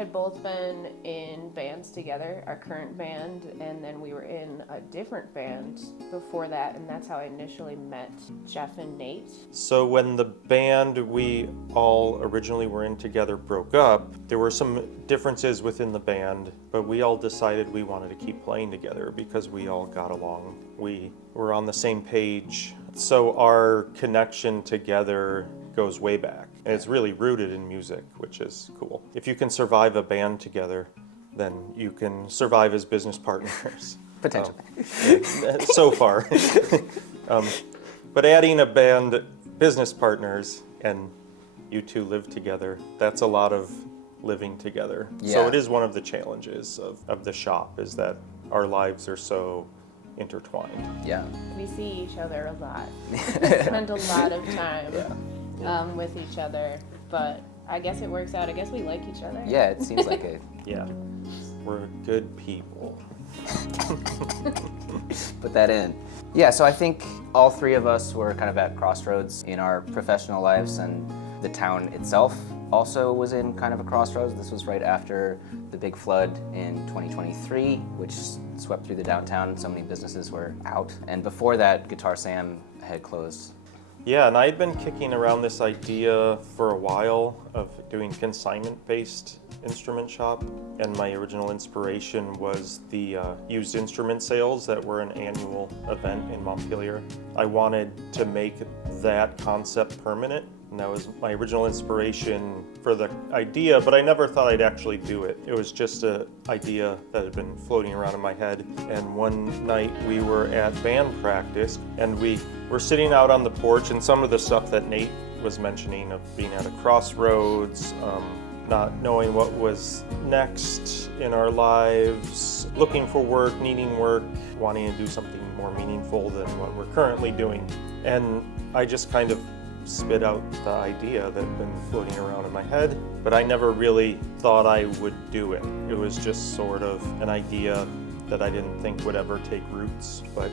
had both been in bands together, our current band, and then we were in a different band before that, and that's how I initially met Jeff and Nate. So when the band we all originally were in together broke up, there were some differences within the band, but we all decided we wanted to keep playing together because we all got along. We were on the same page, so our connection together goes way back. And it's really rooted in music, which is cool. If you can survive a band together, then you can survive as business partners. Potentially. So far. But adding a band business partners and you two live together, that's a lot of living together. Yeah. So it is one of the challenges of the shop, is that our lives are so intertwined. Yeah. We see each other a lot. Spend a lot of time with each other, but I guess it works out. I guess we like each other. Yeah, it seems like it. Yeah, we're good people. Put that in. Yeah, so I think all three of us were kind of at crossroads in our professional lives, and the town itself also was in kind of a crossroads. This was right after the big flood in 2023, which swept through the downtown. So many businesses were out. And before that, Guitar Sam had closed. Yeah, and I had been kicking around this idea for a while of doing consignment-based instrument shop, and my original inspiration was the used instrument sales that were an annual event in Montpelier. I wanted to make that concept permanent, and that was my original inspiration for the idea, but I never thought I'd actually do it. It was just an idea that had been floating around in my head, and one night we were at band practice, and we were sitting out on the porch, and some of the stuff that Nate was mentioning of being at a crossroads, not knowing what was next in our lives, looking for work, needing work, wanting to do something more meaningful than what we're currently doing. And I just kind of spit out the idea that had been floating around in my head, but I never really thought I would do it. It was just sort of an idea that I didn't think would ever take roots, but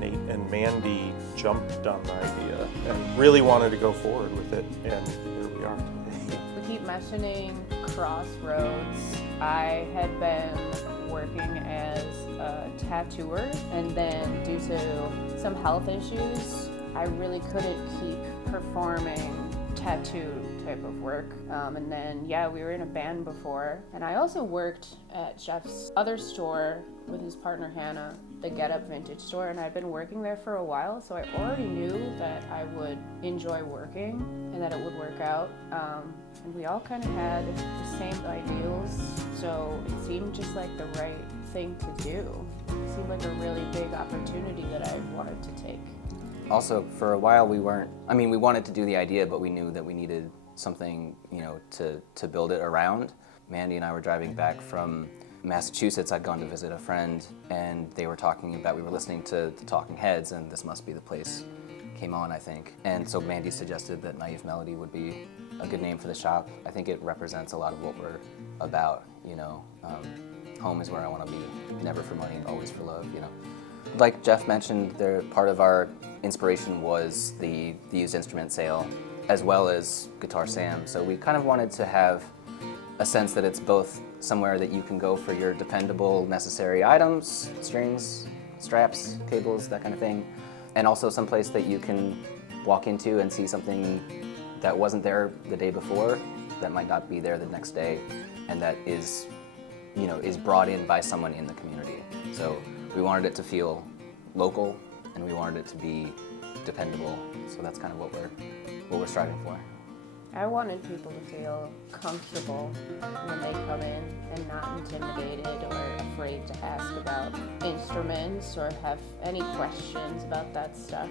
Nate and Mandy jumped on the idea and really wanted to go forward with it, and here we are today. We keep mentioning crossroads. I had been working as a tattooer, and then due to some health issues, I really couldn't keep performing tattoo type of work. And then, we were in a band before. And I also worked at Jeff's other store with his partner Hannah, the Get Up Vintage store, and I'd been working there for a while, so I already knew that I would enjoy working and that it would work out. And we all kind of had the same ideals, so it seemed just like the right thing to do. It seemed like a really big opportunity that I wanted to take. Also, for a while we wanted to do the idea, but we knew that we needed something, to build it around. Mandy and I were driving back from Massachusetts. I'd gone to visit a friend, and they were talking about, we were listening to the Talking Heads, and This Must Be the Place came on, I think. And so Mandy suggested that Naïve Melody would be a good name for the shop. I think it represents a lot of what we're about, home is where I want to be, never for money, always for love, Like Jeff mentioned, part of our inspiration was the used instrument sale, as well as Guitar Sam. So we kind of wanted to have a sense that it's both somewhere that you can go for your dependable, necessary items, strings, straps, cables, that kind of thing, and also someplace that you can walk into and see something that wasn't there the day before, that might not be there the next day, and that is brought in by someone in the community. So we wanted it to feel local, and we wanted it to be dependable. So that's kind of what we're striving for. I wanted people to feel comfortable when they come in and not intimidated or afraid to ask about instruments or have any questions about that stuff.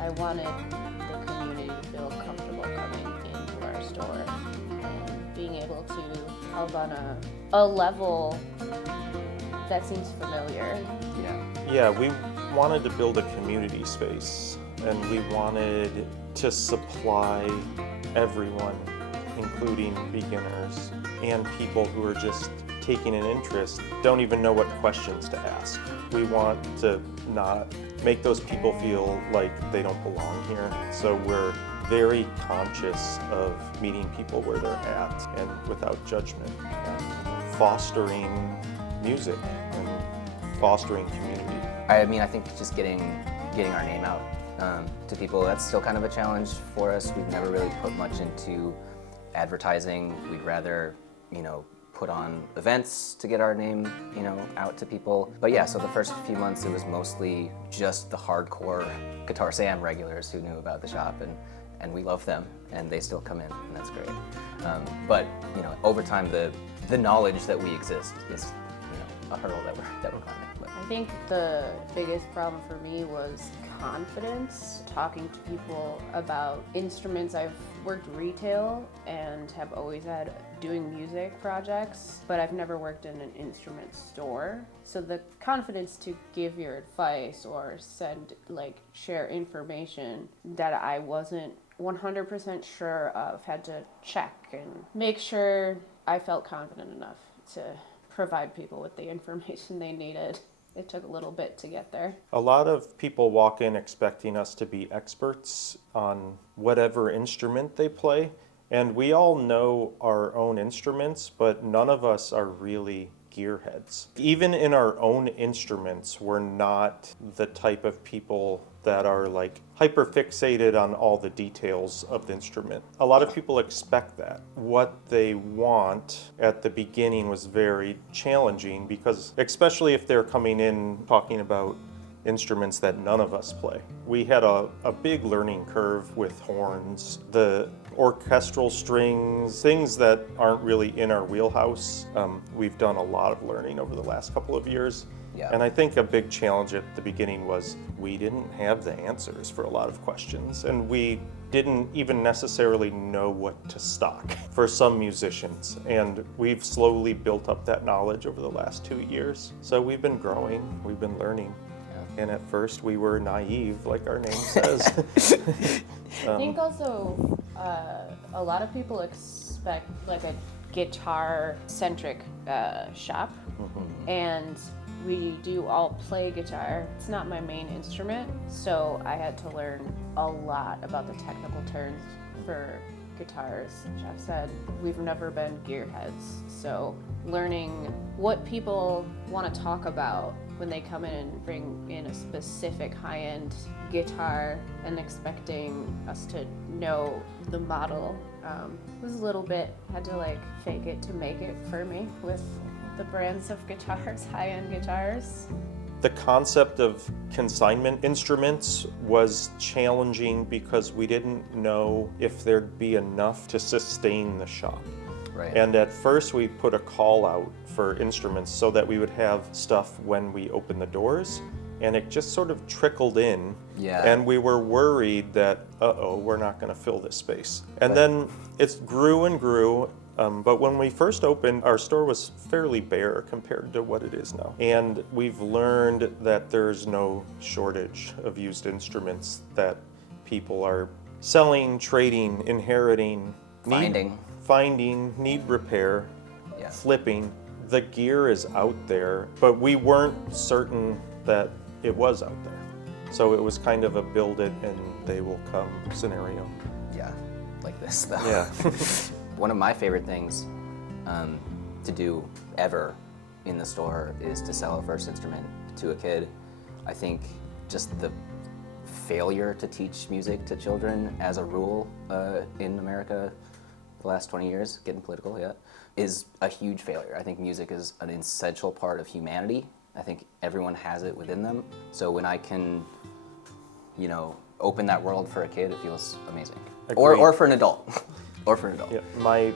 I wanted the community to feel comfortable coming into our store and being able to help on a level that seems familiar. Yeah, we wanted to build a community space, and we wanted to supply everyone, including beginners and people who are just taking an interest, don't even know what questions to ask. We want to not make those people feel like they don't belong here. So we're very conscious of meeting people where they're at and without judgment. fostering music and fostering community. I mean, I think just getting our name out to people, that's still kind of a challenge for us. We've never really put much into advertising. We'd rather, put on events to get our name, out to people. But yeah, so the first few months it was mostly just the hardcore Guitar Sam regulars who knew about the shop, and we love them, and they still come in, and that's great. But over time, the knowledge that we exist is a hurdle that we're climbing. But. I think the biggest problem for me was confidence, talking to people about instruments. I've worked retail and have always had doing music projects, but I've never worked in an instrument store. So the confidence to give your advice or share information that I wasn't 100% sure of, had to check and make sure I felt confident enough to provide people with the information they needed. It took a little bit to get there. A lot of people walk in expecting us to be experts on whatever instrument they play, and we all know our own instruments, but none of us are really gearheads. Even in our own instruments, we're not the type of people that are hyper fixated on all the details of the instrument. A lot of people expect that. What they want at the beginning was very challenging, because especially if they're coming in talking about instruments that none of us play. We had a big learning curve with horns, the orchestral strings, things that aren't really in our wheelhouse. We've done a lot of learning over the last couple of years. Yeah. And I think a big challenge at the beginning was we didn't have the answers for a lot of questions, and we didn't even necessarily know what to stock for some musicians. And we've slowly built up that knowledge over the last 2 years. So we've been growing, we've been learning. And at first we were naive, like our name says. I think also a lot of people expect a guitar-centric shop, and we do all play guitar. It's not my main instrument, so I had to learn a lot about the technical terms for guitars. Jeff said we've never been gearheads, so learning what people want to talk about when they come in and bring in a specific high-end guitar and expecting us to know the model was a little bit, had to fake it to make it for me with the brands of guitars, high-end guitars. The concept of consignment instruments was challenging because we didn't know if there'd be enough to sustain the shop. Right. And at first we put a call out for instruments so that we would have stuff when we opened the doors, and it just sort of trickled in. Yeah. And we were worried that, we're not going to fill this space. And then it grew and grew. But when we first opened, our store was fairly bare compared to what it is now. And we've learned that there's no shortage of used instruments that people are selling, trading, inheriting, finding, need repair, flipping. The gear is out there, but we weren't certain that it was out there. So it was kind of a build it and they will come scenario. Yeah, like this though. Yeah. One of my favorite things to do ever in the store is to sell a first instrument to a kid. I think just the failure to teach music to children as a rule in America the last 20 years, getting political yet, is a huge failure. I think music is an essential part of humanity. I think everyone has it within them. So when I can, open that world for a kid, it feels amazing. Or for an adult. Or for an adult. Yeah,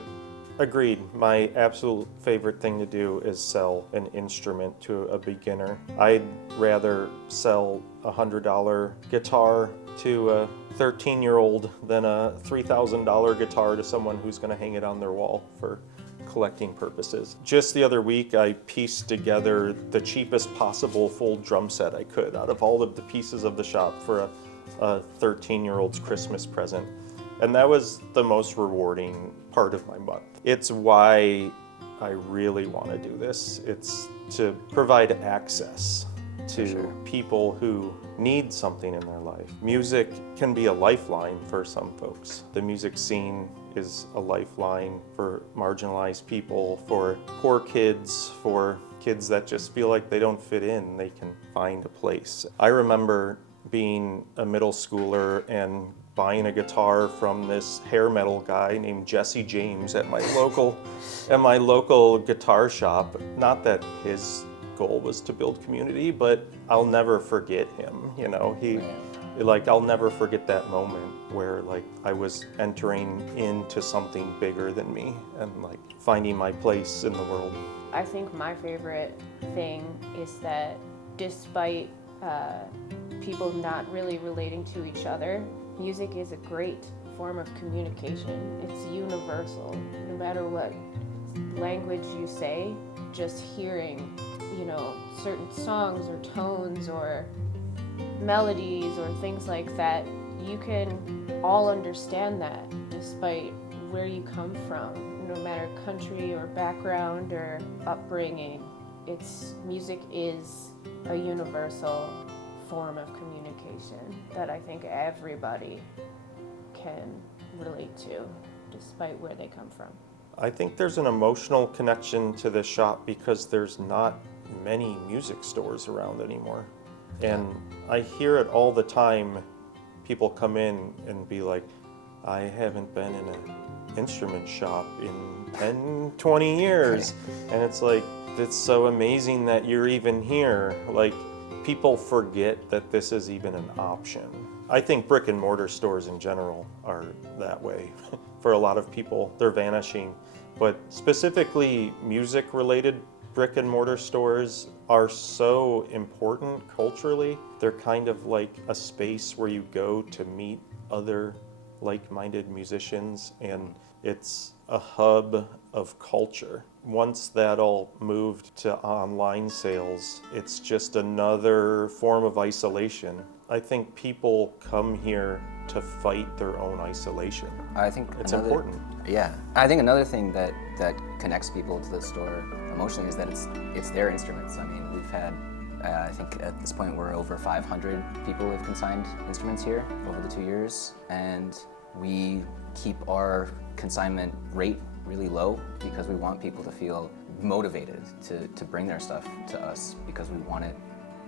agreed. My absolute favorite thing to do is sell an instrument to a beginner. I'd rather sell a $100 guitar to a 13-year-old than a $3,000 guitar to someone who's going to hang it on their wall for collecting purposes. Just the other week, I pieced together the cheapest possible full drum set I could out of all of the pieces of the shop for a 13-year-old's Christmas present. And that was the most rewarding part of my month. It's why I really want to do this. It's to provide access to people who need something in their life. Music can be a lifeline for some folks. The music scene is a lifeline for marginalized people, for poor kids, for kids that just feel like they don't fit in. They can find a place. I remember being a middle schooler and buying a guitar from this hair metal guy named Jesse James at my local guitar shop. Not that his goal was to build community, but I'll never forget him. You know, I'll never forget that moment where like I was entering into something bigger than me and like finding my place in the world. I think my favorite thing is that despite people not really relating to each other, music is a great form of communication. It's universal. No matter what language you say, just hearing, certain songs or tones or melodies or things like that, you can all understand that despite where you come from, no matter country or background or upbringing. Music is a universal form of communication that I think everybody can relate to despite where they come from. I think there's an emotional connection to the shop because there's not many music stores around anymore. And I hear it all the time. People come in and be like, I haven't been in an instrument shop in 10, 20 years. And it's like, it's so amazing that you're even here. Like, people forget that this is even an option. I think brick and mortar stores in general are that way. For a lot of people, they're vanishing. But specifically music related brick and mortar stores are so important culturally. They're kind of like a space where you go to meet other like-minded musicians, and it's a hub of culture. Once that all moved to online sales, it's just another form of isolation. I think people come here to fight their own isolation. I think it's important. Yeah, I think another thing that connects people to the store emotionally is that it's their instruments. I mean, we've had, I think at this point we're over 500 people have consigned instruments here over the 2 years, and we keep our consignment rate really low because we want people to feel motivated to bring their stuff to us because we want it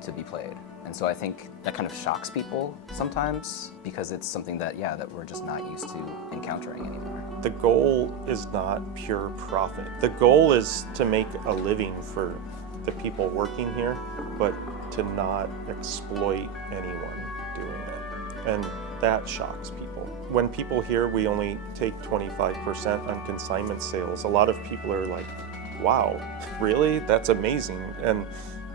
to be played. And so I think that kind of shocks people sometimes because it's something that we're just not used to encountering anymore. The goal is not pure profit. The goal is to make a living for the people working here, but to not exploit anyone doing it. And that shocks people. When people hear we only take 25% on consignment sales, a lot of people are like, wow, really? That's amazing. And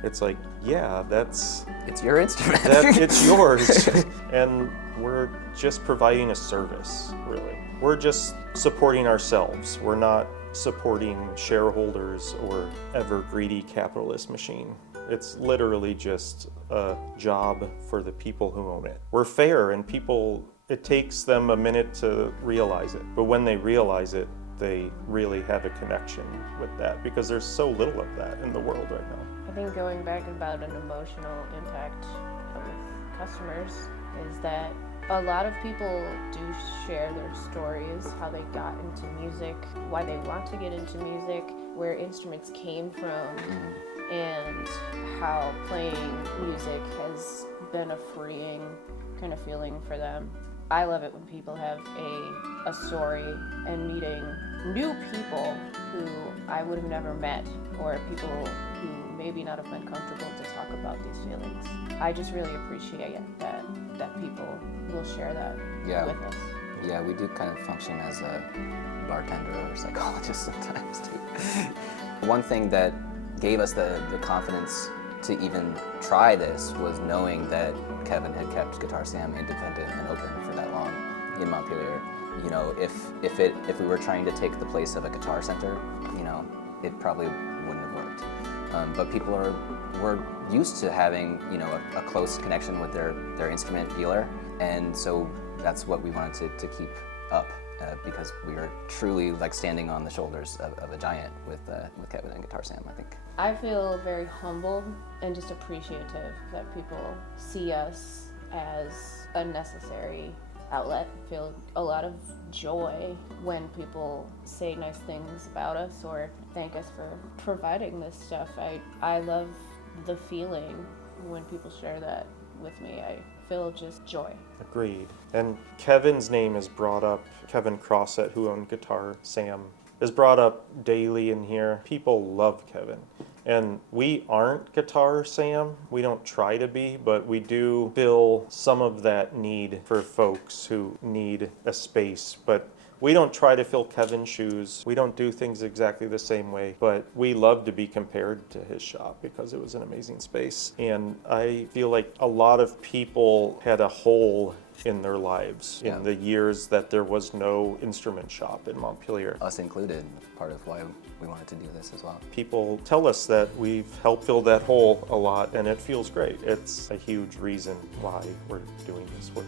it's like, yeah, it's your instrument. It's yours. And we're just providing a service, really. We're just supporting ourselves. We're not supporting shareholders or ever greedy capitalist machine. It's literally just a job for the people who own it. We're fair, and it takes them a minute to realize it. But when they realize it, they really have a connection with that because there's so little of that in the world right now. I think going back about an emotional impact with customers is that a lot of people do share their stories, how they got into music, why they want to get into music, where instruments came from, and how playing music has been a freeing kind of feeling for them. I love it when people have a story and meeting new people who I would have never met, or people who maybe not have been comfortable to talk about these feelings. I just really appreciate that people will share that with us. Yeah, we do kind of function as a bartender or psychologist sometimes too. One thing that gave us the confidence to even try this was knowing that Kevin had kept Guitar Sam independent and open for that long in Montpelier. You know, if we were trying to take the place of a guitar center, it probably wouldn't have worked. But people were used to having, a close connection with their instrument dealer, and so that's what we wanted to keep up because we are truly like standing on the shoulders of a giant with Kevin and Guitar Sam, I think. I feel very humbled and just appreciative that people see us as a necessary outlet. I feel a lot of joy when people say nice things about us or thank us for providing this stuff. I love the feeling when people share that with me. I feel just joy. Agreed. And Kevin's name is brought up. Kevin Crossett, who owned Guitar Sam, is brought up daily in here. People love Kevin. And we aren't Guitar Sam. We don't try to be, but we do fill some of that need for folks who need a space. But we don't try to fill Kevin's shoes. We don't do things exactly the same way, but we love to be compared to his shop because it was an amazing space. And I feel like a lot of people had a hole in their lives in the years that there was no instrument shop in Montpelier. Us included, part of why we wanted to do this as well. People tell us that we've helped fill that hole a lot, and it feels great. It's a huge reason why we're doing this work.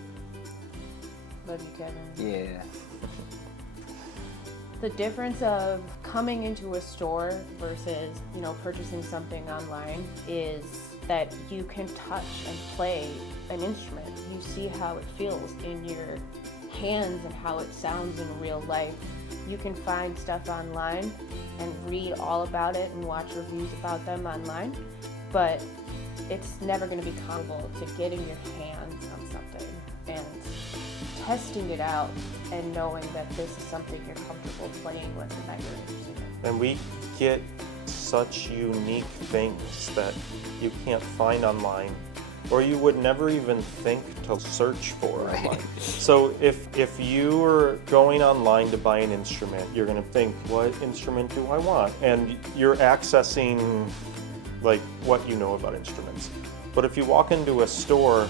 Love you, Kevin. Yeah. The difference of coming into a store versus, purchasing something online is that you can touch and play an instrument. You see how it feels in your hands and how it sounds in real life. You can find stuff online and read all about it and watch reviews about them online, but it's never going to be comparable to getting your hands on something and testing it out and knowing that this is something you're comfortable playing with and that you're interested in. And we get such unique things that you can't find online, or you would never even think to search for online. So if you were going online to buy an instrument, you're gonna think, what instrument do I want? And you're accessing like what you know about instruments. But if you walk into a store,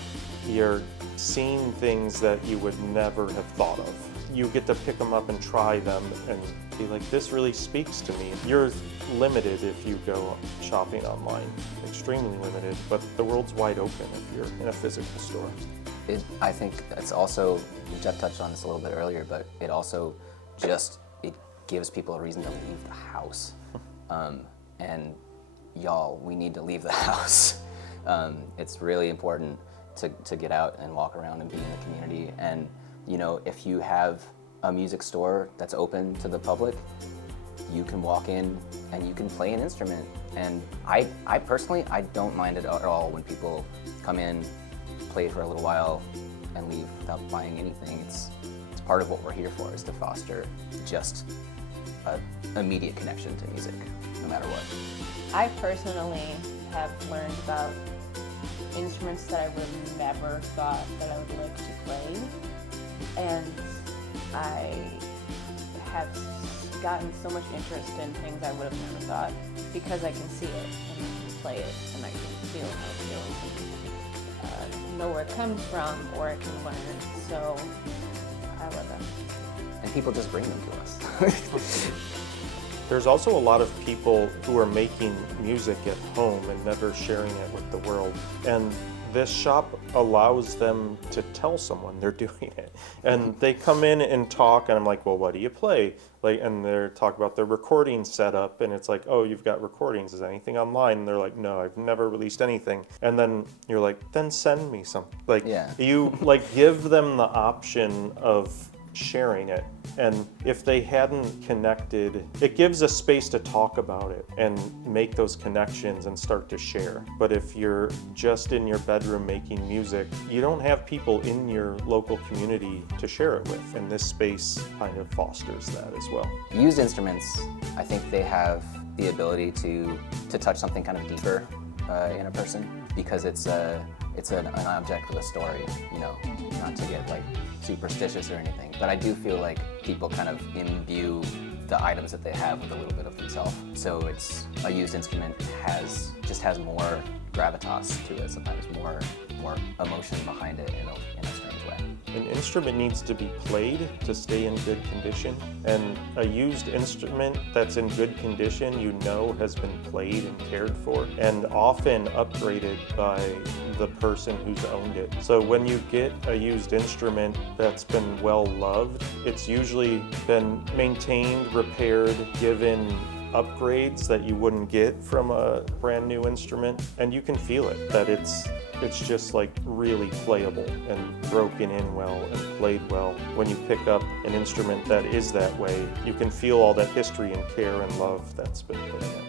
you're seeing things that you would never have thought of. You get to pick them up and try them and be like, this really speaks to me. You're limited if you go shopping online, extremely limited, but the world's wide open if you're in a physical store. I think it's also, Jeff touched on this a little bit earlier, but it also it gives people a reason to leave the house. And y'all, we need to leave the house. It's really important to get out and walk around and be in the community. And if you have a music store that's open to the public, you can walk in and you can play an instrument. And I personally, I don't mind it at all when people come in, play for a little while, and leave without buying anything. It's part of what we're here for, is to foster just an immediate connection to music, no matter what. I personally have learned about instruments that I would have never thought that I would like to play, and I have gotten so much interest in things I would have never thought because I can see it and I can play it and I can feel how it feels and know where it comes from, or I can learn. So I love that. And people just bring them to us. There's also a lot of people who are making music at home and never sharing it with the world. And this shop allows them to tell someone they're doing it. And they come in and talk, and I'm like, well, what do you play? And they're talking about their recording setup, and it's like, oh, you've got recordings. Is anything online? And they're like, no, I've never released anything. And then you're like, then send me something. You give them the option of sharing it. And if they hadn't connected, it gives a space to talk about it and make those connections and start to share. But if you're just in your bedroom making music, you don't have people in your local community to share it with. And this space kind of fosters that as well. Used instruments, I think they have the ability to touch something kind of deeper in a person, because it's an object with a story, not to get supersticious or anything, but I do feel like people kind of imbue the items that they have with a little bit of themselves. So it's a used instrument has more gravitas to it, sometimes more emotion behind it in a strange way. An instrument needs to be played to stay in good condition, and a used instrument that's in good condition has been played and cared for and often upgraded by the person who's owned it. So when you get a used instrument that's been well loved, it's usually been maintained, repaired, given upgrades that you wouldn't get from a brand new instrument, and you can feel it, that it's just like really playable and broken in well and played well. When you pick up an instrument that is that way, you can feel all that history and care and love that's been put in it.